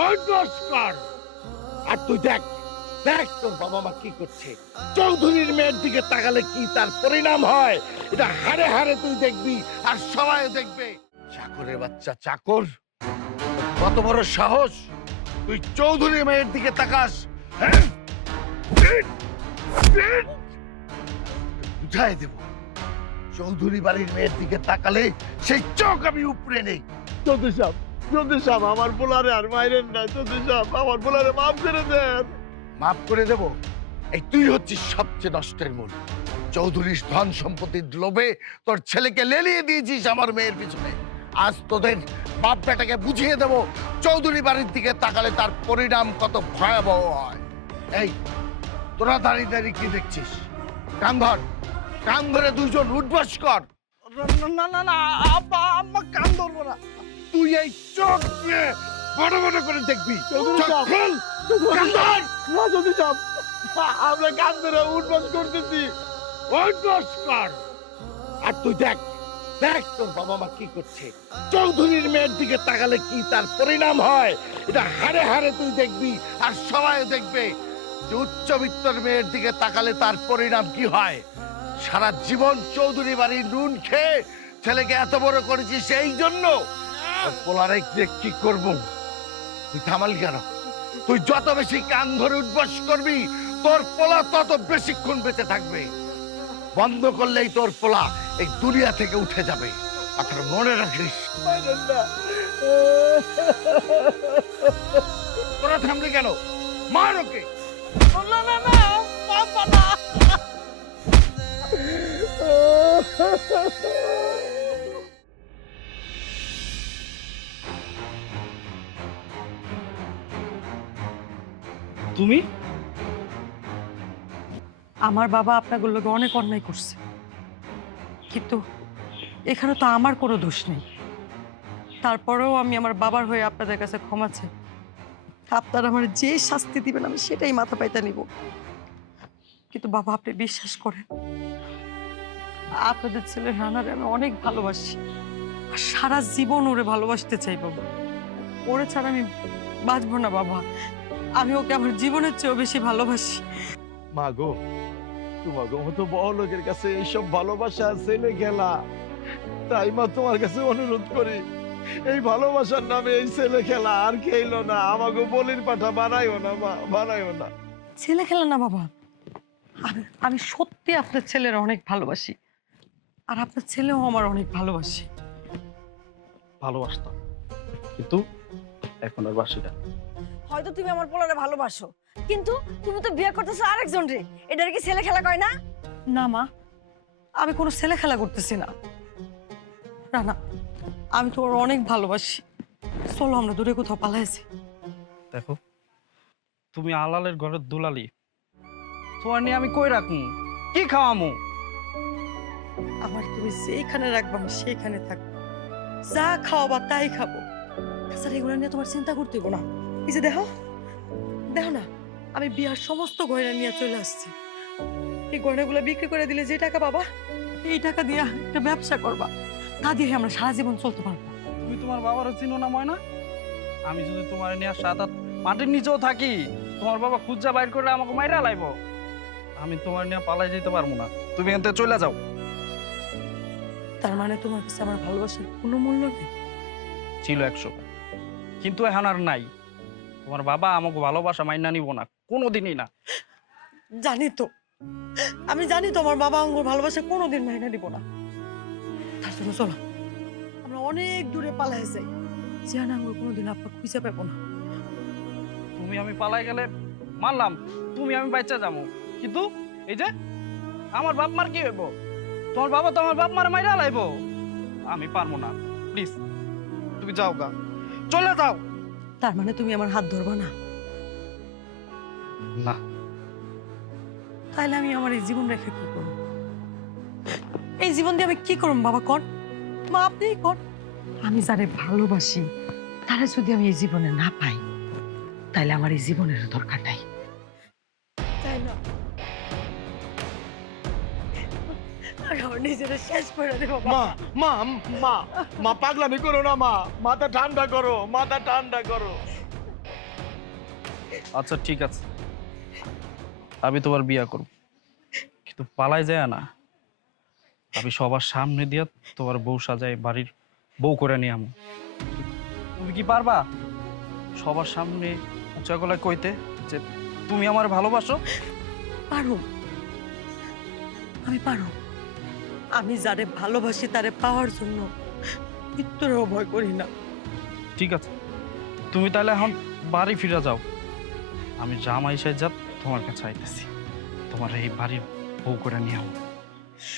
ওই নমস্কার। আর তুই দেখ, দেখ তোর বাবা মা কি করছে। চৌধুরীর মেয়ের দিকে তাকালে কি তার পরিণাম হয়, এটা হাড়ে হাড়ে তুই দেখবি, আর সবাই দেখবে। চাকরের বাচ্চা চাকর, কত বড় সাহস তুই চৌধুরীর মেয়ের দিকে তাকাস, হ্যাঁ? বুঝাই দেব, চৌধুরী বাড়ির মেয়ের দিকে তাকালে সেই চোখ আমি উপরে নেই। চৌধুরী সাহেব আমার পোলারে আর মাইরেন না। চৌধুরী সাহেব আমার পোলারে মাফ করে দেন। মাফ করে দেব? এই তুই হচ্ছিস সবচেয়ে নষ্টের মূল। চৌধুরীর ধন সম্পত্তির লোভে তোর ছেলেকে লেলিয়ে দিয়েছিস আমার মেয়ের পিছনে। আজ তোদের বাপ বেটাকে বুঝিয়ে দেব চৌধুরী বাড়ির দিকে তাকালে তার পরিণাম কত ভয়াবহ হয়। এই তোরা দাঁড়িয়ে দাঁড়িয়ে কি দেখছিস? কান ধরে দুইজন উঠবাস কর। না না না আব্বা, আম্মা কান ধরবো না। তুই এই চোখ দিয়ে বড় বড় করে দেখবি। চৌধুরী চোখ সাহেব, খোল, কান ধর। না চৌধুরী সাহেব, আমরা কান ধরে উঠবাস করতেছি। উঠবাস কর। আর তুই দেখ, দেখ তোর বাবা মা কি করছে। চৌধুরীর মেয়ের দিকে তাকালে কি তার পরিণাম হয়, এটা হাড়ে হাড়ে তুই দেখবি, আর সবাই দেখবে যে উচ্চবিত্তর মেয়ের দিকে তাকালে তার পরিণাম কি হয়। সারা জীবন চৌধুরী বাড়ির নুন খেয়ে ছেলেকে এত বড় করেছিস এই জন্য। পোলারে কি করব? তুই থামাল কেন? তুই যত বেশি কান ধরে উঠবাস করবি, তোর পোলা তত বেশিক্ষণ বেঁচে থাকবে। বন্ধ করলেই তোর পোলা এই দুনিয়া থেকে উঠে যাবে, কথাটা মনে রাখিস। মাইরেন না। তোরা থামলি কেন? মার ওকে। না না না বাবা না। তুমি? আমার বাবা আপনাগুলোকে অনেক অন্যায় করছে, কিন্তু এখানে তো আমার কোনো দোষ নেই। তারপরেও আমি আমার বাবার হয়ে আপনাদের কাছে ক্ষমা চাই। আপনারা আমার যে শাস্তি দিবেন আমি সেটাই মাথা পাইতে নিব। কিন্তু বাবা, আপনি বিশ্বাস করেন, আপনাদের ছেলে রানারে আমি অনেক ভালোবাসি, আর সারা জীবন ওরে ভালোবাসতে চাই বাবা। ওরে ছাড়া আমি বাঁচবো না বাবা। আমি ওকে আমার জীবনের চেয়েও বেশি ভালোবাসি। মা গো, তোমাকে মতো বড় লোকের কাছে এইসব ভালোবাসা ছেলে খেলা, তাই মা তোমার কাছে অনুরোধ করি, এই ভালোবাসার নামে এই ছেলে খেলা আর খেলো না। আমাকে বলির পাঠা বানাইও না মা, বানাইও না। ছেলে খেলা না বাবা, আমি সত্যি আপনার ছেলের অনেক ভালোবাসি, আর আপনার ছেলেও আমার অনেক ভালোবাসি। ভালোবাসতাম, কিন্তু এখন আর বাসি না। হয়তো তুমি আমার পোলারে ভালোবাসো, কিন্তু তুমি তো বিয়ে করতেছো আরেকজন রে। এটা কি ছেলে খেলা কয় না? না মা, আমি কোনো ছেলে খেলা করতেছি না। রানা, আমি তোমার অনেক ভালোবাসি। চলো আমরা দূরে কোথাও পালাইছি। দেখো, তুমি আলালের ঘরের দুলালি, তোমার নিয়ে আমি কই রাখবো, কি খাওয়ামু? আমার তুমি যেখানে রাখবো আমি সেইখানে থাকবো, যা খাওয়াবা তাই খাবো। তাছাড়া এগুলো নিয়ে তোমার চিন্তা করতে হইব না। এই যে দেখো, দেখো না, আমি বিয়ার সমস্ত গয়না নিয়ে চলে আসছি। এই গয়নাগুলো বিক্রি করে দিলে যে টাকা পাবা, এই টাকা দিয়ে একটা ব্যবসা করবা, তা দিয়ে আমরা সারা জীবন চলতে পারবো। তুমি তোমার বাবারও চিনো না ময়না? আমি যদি তোমার নিয়ে সাত হাত মাটির নিচেও থাকি, তোমার বাবা খুঁজা বাইর করে আমাকে মাইরা লাইব। আমি তোমার নিয়ে পালাই যেতে পারবো না, তুমি এতে চলে যাও। তার মানে তোমার কাছে আমার ভালোবাসার কোনো মূল্য নেই? ছিল 100, কিন্তু এখন আর নাই। তোমার বাবা আমাকে ভালোবাসা মাইনা নিব না, কোনোদিনই না। জানি তো, আমি জানি তো আমার বাবা আমার ভালোবাসা কোনোদিন মাইনা দিব না। তার জন্য চলো আমরা অনেক দূরে পালাই যাই, যে আঙ্গুর কোনোদিন আপনার খুঁজে পাবো না। তুমি আমি পালাই গেলে মানলাম, তুমি আমি বাচ্চা যাবো, কিন্তু এই যে আমার বাপ মার কি হইব? তোমার বাবা তো আমার বাপ মার মাইরা লাইব। আমি পারবো না, প্লিজ তুমি যাও গা, চলে যাও। তার মানে তুমি আমার হাত ধরবা না? না। তাহলে আমি আমার এই জীবন রেখে কি করব? এই জীবন দিয়ে আমি কি করব বাবা? কর মা, আপনিই কর। আমি যারে ভালোবাসি তারা যদি আমি এই জীবনে না পাই, তাহলে আমার এই জীবনের দরকার নাই, তাই না? নিজেরা শেষ করে দেবো। মা মা মা মা পাগলামি করো না মা, মাথা ঠান্ডা করো, মাথা ঠান্ডা করো। আচ্ছা ঠিক আছে, আমি তোমার বিয়া করব, কিন্তু পালাই যায় না। আমি সবার সামনে দিয়া তোমার বউ সাজাই বাড়ির বউ করে নিয়ে আমু। তুমি কি পারবা সবার সামনে উঁচা গলায় কইতে যে তুমি আমার ভালোবাসো? পারো, আমি পারো। আমি যারে ভালোবাসি তারে পাওয়ার জন্য মৃত্যুর ভয় করি না। ঠিক আছে, তুমি তাহলে এখন বাড়ি ফিরে যাও। আমি জামাই সাহেব তোমার কাছে আইতেছি, তোমার এই বাড়ির বউ করে নিয়ে আমু।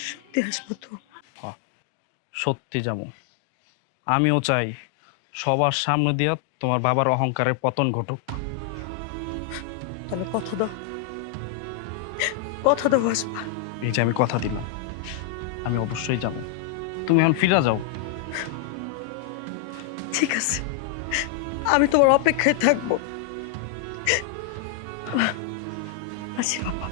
সত্যি আসবো তো? সত্যি যাবো। আমিও চাই সবার সামনে দিয়া তোমার বাবার অহংকারের পতন ঘটুক। তাহলে কথা দাও, কথা দাও আসবা। এই যে আমি কথা দিলাম, আমি অবশ্যই যাব। তুমি এখন ফিরে যাও। ঠিক আছে, আমি তোমার অপেক্ষায় থাকবো। আসি বাবা।